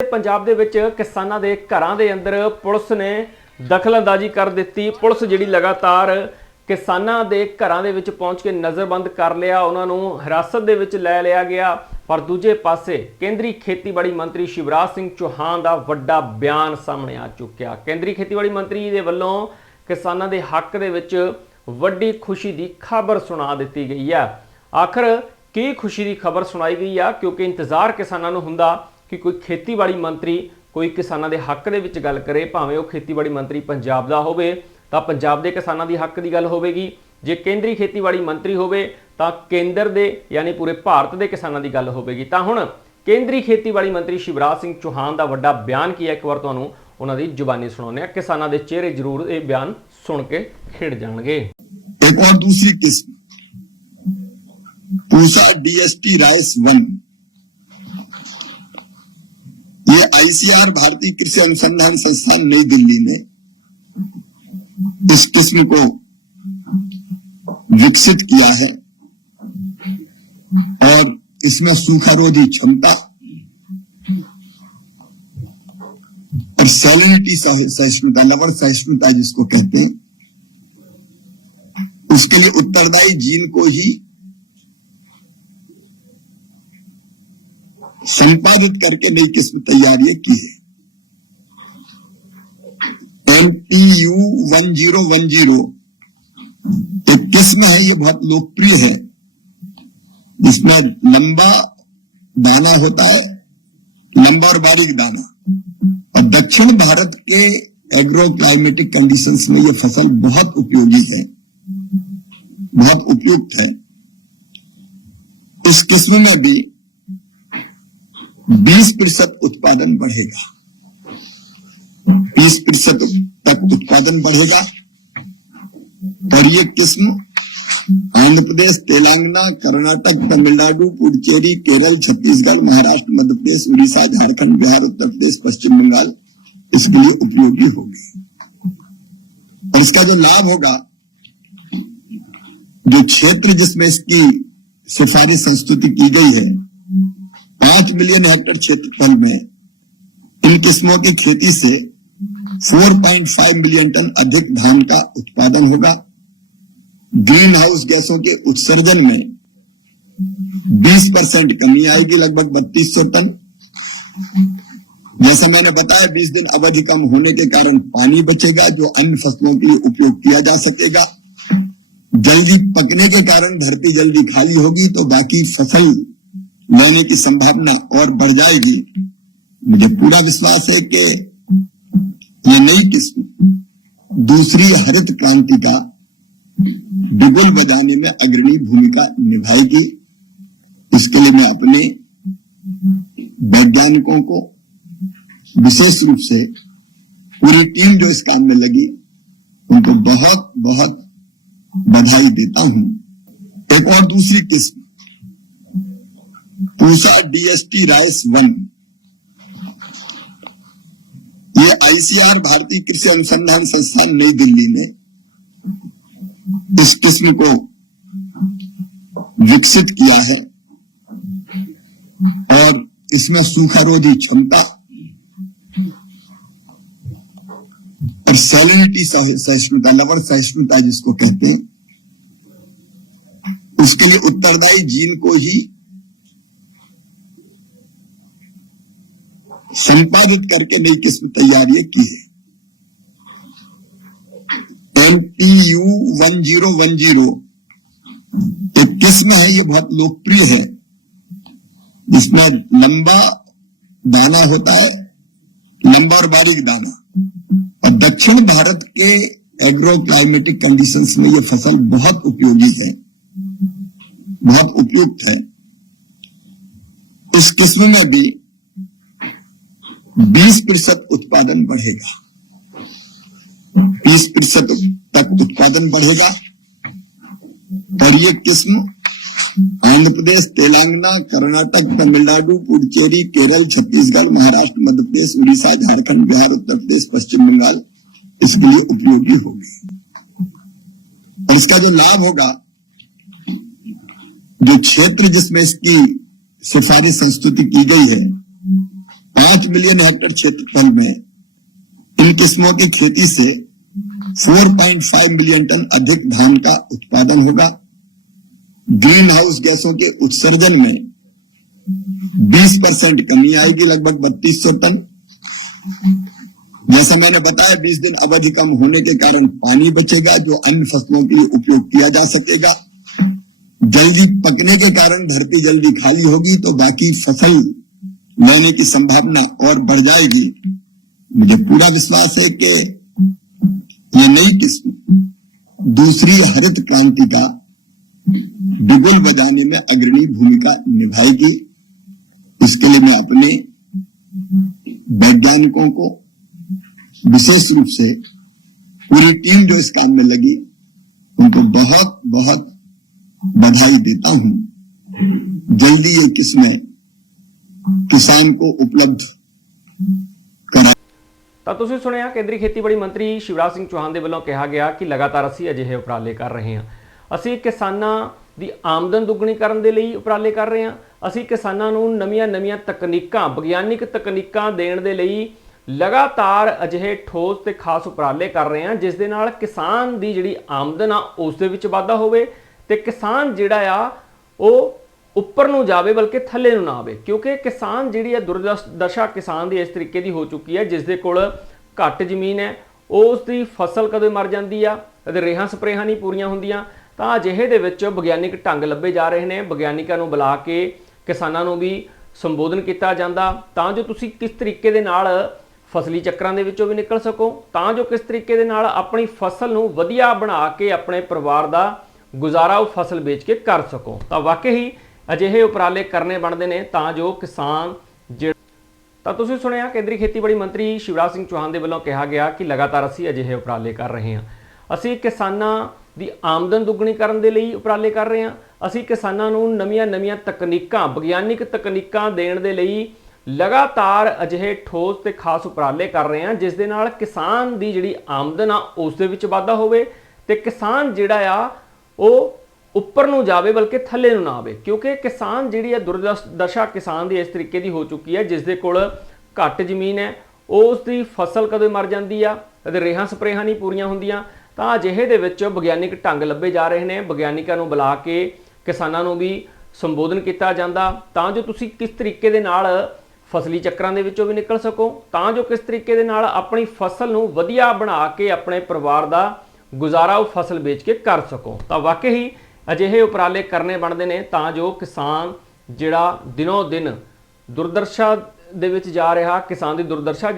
पंजाब दे विच किसानां दे घरां दे अंदर पुलिस ने दखलअंदाजी कर दित्ती। पुलिस जिहड़ी लगातार किसानां दे घरां दे विच पहुंच के नज़रबंद कर लिया, उन्हां नूं हिरासत दे विच लै लिया गया। पर दूजे पासे केंद्री खेतीबाड़ी मंत्री शिवराज सिंह चौहान का वड्डा बयान सामने आ चुक्या। केंद्री खेतीबाड़ी मंत्री दे वल्लों किसानां दे हक दे विच वड्डी खुशी की खबर सुना दी गई है। आखिर की खुशी की खबर सुनाई गई है, क्योंकि इंतजार किसानां नूं हुंदा कि कोई खेतीबाड़ी मंत्री कोई किसानां दे हक दे विच गल करे, भावें वो खेतीबाड़ी मंत्री पंजाब दा होवे तां पंजाब दे किसानां दी हक दी गल होवेगी, जे केंद्री खेतीबाड़ी मंत्री होवे तां केंद्र दे यानी पूरे भारत दे किसानां दी गल होवेगी। तां हुण केंद्री खेतीबाड़ी मंत्री शिवराज सिंह चौहान दा वड्डा बयान की है, एक बार तुहानूं उन्हां दी जुबानी सुणाउने आ। किसानां दे चेहरे जरूर ये बयान सुन के खिड़ जाणगे। एक और दूसरी किस्म पूसा डीएसटी राइस 1, ये आईसीआर भारतीय कृषि अनुसंधान संस्थान नई दिल्ली ने इस किस्म को विकसित किया है और इसमें सूखारोधी क्षमता और सैलिनिटी सहिष्णुता, लवण सहिष्णुता जिसको कहते हैं, उसके लिए उत्तरदायी जीन को ही संपादित करके नई किस्म तैयार की है। NPU 1010 एक किस्म है, ये बहुत लोकप्रिय है, जिसमें लंबा दाना होता है, लंबा और बारीक दाना, और दक्षिण भारत के एग्रो क्लाइमेटिक कंडीशंस में ये फसल बहुत उपयोगी है, बहुत उपयुक्त है। इस किस्म में भी 20% उत्पादन बढ़ेगा, 20% तक उत्पादन बढ़ेगा। और ये किस्म आंध्र प्रदेश, तेलंगाना, कर्नाटक, तमिलनाडु, पुडुचेरी, केरल, छत्तीसगढ़, महाराष्ट्र, मध्य प्रदेश, उड़ीसा, झारखंड, बिहार, उत्तर प्रदेश, पश्चिम बंगाल इसके लिए उपयोगी होगी। और इसका जो लाभ होगा, जो क्षेत्र जिसमें इसकी सिफारिश संस्तुति की गई है, 5 मिलियन हेक्टेयर क्षेत्रफल में इन किस्मों की खेती से 4.5 मिलियन टन अधिक धान का उत्पादन होगा। ग्रीन हाउस गैसों के उत्सर्जन में 20% कमी आएगी, लगभग 3200 टन। जैसे मैंने बताया, 20 दिन अवधि कम होने के कारण पानी बचेगा, जो अन्य फसलों के लिए उपयोग किया जा सकेगा। जल्दी पकने के कारण धरती जल्दी खाली होगी, तो बाकी फसल लेने की संभावना और बढ़ जाएगी। मुझे पूरा विश्वास है कि ये नई किस्म दूसरी हरित क्रांति का बिगुल बजाने में अग्रणी भूमिका निभाएगी। इसके लिए मैं अपने वैज्ञानिकों को, विशेष रूप से पूरी टीम जो इस काम में लगी, उनको बहुत बहुत बधाई देता हूं। एक और दूसरी किस्म पूसा डीएसटी राइस 1, ये आईसीआर भारतीय कृषि अनुसंधान संस्थान नई दिल्ली ने इस किस्म को विकसित किया है और इसमें सूखारोधी क्षमता और सैलिनिटी सहिष्णुता, लवण सहिष्णुता जिसको कहते हैं, उसके लिए उत्तरदायी जीन को ही संपादित करके नई किस्म तैयार की है। NPU 1010 एक किस्म है, ये बहुत लोकप्रिय है, जिसमें लंबा दाना होता है, लंबा और बारीक दाना, और दक्षिण भारत के एग्रो क्लाइमेटिक कंडीशंस में ये फसल बहुत उपयोगी है, बहुत उपयुक्त है। इस किस्म में भी 20% उत्पादन बढ़ेगा, 20% तक उत्पादन बढ़ेगा। और ये किस्म आंध्र प्रदेश, तेलंगाना, कर्नाटक, तमिलनाडु, पुडुचेरी, केरल, छत्तीसगढ़, महाराष्ट्र, मध्य प्रदेश, उड़ीसा, झारखंड, बिहार, उत्तर प्रदेश, पश्चिम बंगाल इसके लिए उपयोगी होगी। और इसका जो लाभ होगा, जो क्षेत्र जिसमें इसकी सिफारिश संस्तुति की गई है, 5 मिलियन हेक्टेयर क्षेत्रफल में इन किस्मों की खेती से 4.5 मिलियन टन अधिक धान का उत्पादन होगा। ग्रीन हाउस गैसों के उत्सर्जन में 20% कमी आएगी, लगभग 3200 टन। जैसे मैंने बताया, 20 दिन अवधि कम होने के कारण पानी बचेगा जो अन्य फसलों के लिए उपयोग किया जा सकेगा। जल्दी पकने के कारण धरती जल्दी खाली होगी तो बाकी फसल लेने की संभावना और बढ़ जाएगी। मुझे पूरा विश्वास है कि ये नई किस्म दूसरी हरित क्रांति का बिगुल बजाने में अग्रणी भूमिका निभाएगी। इसके लिए मैं अपने वैज्ञानिकों को, विशेष रूप से पूरी टीम जो इस काम में लगी, उनको बहुत बहुत बधाई देता हूं। जल्दी ये किस्में किसान को उपलब्ध करा। ਤਾਂ ਤੁਸੀਂ ਸੁਣਿਆ ਕੇਂਦਰੀ ਖੇਤੀਬਾੜੀ ਮੰਤਰੀ ਸ਼ਿਵਰਾਜ ਸਿੰਘ ਚੌਹਾਨ ਦੇ ਵੱਲੋਂ ਕਿਹਾ ਗਿਆ ਕਿ ਲਗਾਤਾਰ ਅਸੀਂ ਅਜਿਹੇ ਉਪਰਾਲੇ ਕਰ ਰਹੇ ਹਾਂ। ਅਸੀਂ ਕਿਸਾਨਾਂ ਦੀ ਆਮਦਨ ਦੁੱਗਣੀ ਕਰਨ ਦੇ ਲਈ ਉਪਰਾਲੇ ਕਰ ਰਹੇ ਹਾਂ। ਅਸੀਂ ਕਿਸਾਨਾਂ ਨੂੰ ਨਵੀਆਂ ਤਕਨੀਕਾਂ, ਵਿਗਿਆਨਿਕ ਤਕਨੀਕਾਂ ਦੇਣ ਦੇ ਲਈ ਲਗਾਤਾਰ ਅਜਿਹੇ ਠੋਸ ਤੇ ਖਾਸ ਉਪਰਾਲੇ ਕਰ ਰਹੇ ਹਾਂ, ਜਿਸ ਦੇ ਨਾਲ ਕਿਸਾਨ ਦੀ ਜਿਹੜੀ ਆਮਦਨ ਆ ਉਸ ਦੇ ਵਿੱਚ ਵਾਧਾ ਹੋਵੇ ਤੇ ਕਿਸਾਨ ਜਿਹੜਾ ਆ ਉਹ ਉੱਪਰ ਨੂੰ ਜਾਵੇ, ਬਲਕਿ ਥੱਲੇ ਨੂੰ ਨਾ ਆਵੇ। ਕਿਉਂਕਿ ਕਿਸਾਨ ਜਿਹੜੀ ਹੈ, ਦੁਰਦਸ਼ਾ ਕਿਸਾਨ ਦੀ ਇਸ ਤਰੀਕੇ ਦੀ ਹੋ ਚੁੱਕੀ ਹੈ, ਜਿਸ ਦੇ ਕੋਲ ਘੱਟ ਜ਼ਮੀਨ ਹੈ, ਉਸ ਦੀ ਫਸਲ ਕਦੇ ਮਰ ਜਾਂਦੀ ਆ, ਕਦੇ ਰੇਹਾਂ ਸਪਰੇਹਾਂ ਨਹੀਂ ਪੂਰੀਆਂ ਹੁੰਦੀਆਂ। ਤਾਂ ਅਜਿਹੇ ਦੇ ਵਿੱਚ ਵਿਗਿਆਨਿਕ ਢੰਗ ਲੱਭੇ ਜਾ ਰਹੇ ਨੇ। ਵਿਗਿਆਨਿਕਾਂ ਨੂੰ ਬੁਲਾ ਕੇ ਕਿਸਾਨਾਂ ਨੂੰ ਵੀ ਸੰਬੋਧਨ ਕੀਤਾ ਜਾਂਦਾ, ਤਾਂ ਜੋ ਤੁਸੀਂ ਕਿਸ ਤਰੀਕੇ ਦੇ ਨਾਲ ਫਸਲੀ ਚੱਕਰਾਂ ਦੇ ਵਿੱਚੋਂ ਵੀ ਨਿਕਲ ਸਕੋ, ਤਾਂ ਜੋ ਕਿਸ ਤਰੀਕੇ ਦੇ ਨਾਲ ਆਪਣੀ ਫਸਲ ਨੂੰ ਵਧੀਆ ਬਣਾ ਕੇ ਆਪਣੇ ਪਰਿਵਾਰ ਦਾ ਗੁਜ਼ਾਰਾ ਉਹ ਫਸਲ ਵੇਚ ਕੇ ਕਰ ਸਕੋ। ਤਾਂ ਵਾਕਈ ਹੀ ਅਜਿਹੇ ਉਪਰਾਲੇ ਕਰਨੇ ਬਣਦੇ ਨੇ ਤਾਂ ਜੋ ਕਿਸਾਨ ਤਾਂ ਤੁਸੀਂ ਸੁਣਿਆ ਕੇਂਦਰੀ ਖੇਤੀਬਾੜੀ ਮੰਤਰੀ ਸ਼ਿਵਰਾਜ ਸਿੰਘ ਚੌਹਾਨ ਦੇ ਵੱਲੋਂ ਕਿਹਾ ਗਿਆ ਕਿ ਲਗਾਤਾਰ ਅਸੀਂ ਅਜਿਹੇ ਉਪਰਾਲੇ ਕਰ ਰਹੇ ਹਾਂ। ਅਸੀਂ ਕਿਸਾਨਾਂ ਦੀ ਆਮਦਨ ਦੁੱਗਣੀ ਕਰਨ ਦੇ ਲਈ ਉਪਰਾਲੇ ਕਰ ਰਹੇ ਹਾਂ। ਅਸੀਂ ਕਿਸਾਨਾਂ ਨੂੰ ਨਵੀਆਂ ਤਕਨੀਕਾਂ, ਵਿਗਿਆਨਿਕ ਤਕਨੀਕਾਂ ਦੇਣ ਦੇ ਲਈ ਲਗਾਤਾਰ ਅਜਿਹੇ ਠੋਸ ਤੇ ਖਾਸ ਉਪਰਾਲੇ ਕਰ ਰਹੇ ਹਾਂ, ਜਿਸ ਦੇ ਨਾਲ ਕਿਸਾਨ ਦੀ ਜਿਹੜੀ ਆਮਦਨ ਆ ਉਸ ਦੇ ਵਿੱਚ ਵਾਧਾ ਹੋਵੇ ਤੇ ਕਿਸਾਨ ਜਿਹੜਾ ਆ ਉਹ ਉੱਪਰ ਨੂੰ ਜਾਵੇ, ਬਲਕਿ ਥੱਲੇ ਨੂੰ ਨਾ ਆਵੇ। ਕਿਉਂਕਿ ਕਿਸਾਨ ਜਿਹੜੀ ਹੈ, ਦੁਰਦਸ਼ਾ ਕਿਸਾਨ ਦੀ ਇਸ ਤਰੀਕੇ ਦੀ ਹੋ ਚੁੱਕੀ ਹੈ, ਜਿਸ ਦੇ ਕੋਲ ਘੱਟ ਜ਼ਮੀਨ ਹੈ, ਉਸ ਦੀ ਫਸਲ ਕਦੇ ਮਰ ਜਾਂਦੀ ਆ, ਕਦੇ ਰੇਹਾਂ ਸਪਰੇਹਾਂ ਨਹੀਂ ਪੂਰੀਆਂ ਹੁੰਦੀਆਂ। ਤਾਂ ਅਜਿਹੇ ਦੇ ਵਿੱਚ ਵਿਗਿਆਨਿਕ ਢੰਗ ਲੱਭੇ ਜਾ ਰਹੇ ਨੇ। ਵਿਗਿਆਨਿਕਾਂ ਨੂੰ ਬੁਲਾ ਕੇ ਕਿਸਾਨਾਂ ਨੂੰ ਵੀ ਸੰਬੋਧਨ ਕੀਤਾ ਜਾਂਦਾ, ਤਾਂ ਜੋ ਤੁਸੀਂ ਕਿਸ ਤਰੀਕੇ ਦੇ ਨਾਲ ਫਸਲੀ ਚੱਕਰਾਂ ਦੇ ਵਿੱਚੋਂ ਵੀ ਨਿਕਲ ਸਕੋ, ਤਾਂ ਜੋ ਕਿਸ ਤਰੀਕੇ ਦੇ ਨਾਲ ਆਪਣੀ ਫਸਲ ਨੂੰ ਵਧੀਆ ਬਣਾ ਕੇ ਆਪਣੇ ਪਰਿਵਾਰ ਦਾ ਗੁਜ਼ਾਰਾ ਉਹ ਫਸਲ ਵੇਚ ਕੇ ਕਰ ਸਕੋ। ਤਾਂ ਵਾਕਈ ਹੀ ਅਜਿਹੇ ਉਪਰਾਲੇ ਕਰਨੇ ਬਣਦੇ ਨੇ ਤਾਂ ਜੋ ਕਿਸਾਨ ਜਿਹੜਾ ਦਿਨੋਂ ਦਿਨ ਦੁਰਦਸ਼ਾ ਦੇ ਵਿੱਚ ਜਾ ਰਿਹਾ, ਕਿਸਾਨ ਦੀ ਦੁਰਦਸ਼ਾ